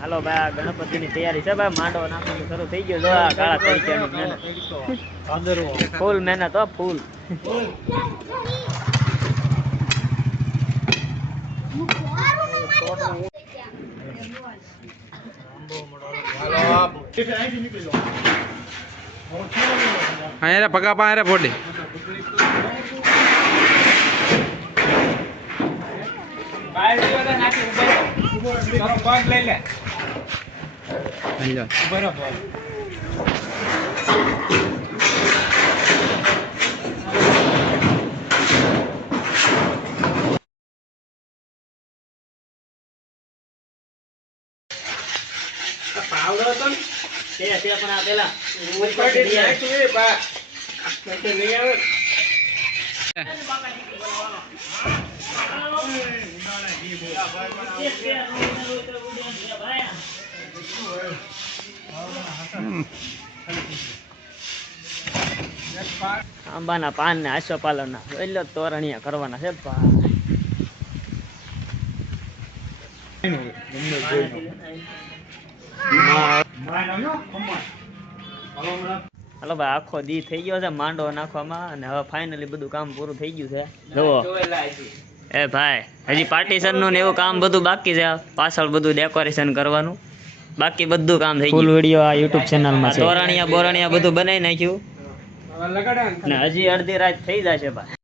હાલો ભાઈ આ ગણપતિની તૈયારી છે ભાઈ માંડવો નાખવાનું શરૂ થઈ ગયું જો આ કાળા તરીકેની મહેનત ફૂલ મહેનત હો ફૂલ हाँ पका पा रे फोड़ी પાવડો હતો ને તે પણ આ પેલા આંબાના પાન ને આસોપાલવ ના એટલે તોરણિયા કરવાના છે હાલો ભાઈ આખો દી થઈ ગયો છે માંડવો નાખવામાં અને હવે ફાઇનલી બધું કામ પૂરું થઈ ગયું છે જુઓ એ ભાઈ હજી પાર્ટીશન નું ને એવું કામ બધું બાકી છે પાછળ બધું ડેકોરેશન કરવાનું બાકી બધું કામ થઈ ગયું ફૂલ વિડિયો આ YouTube ચેનલ માં છે તોરણિયા બોરણિયા બધું બનાવી નાખ્યું અને હજી અડધી રાત થઈ જશે ભાઈ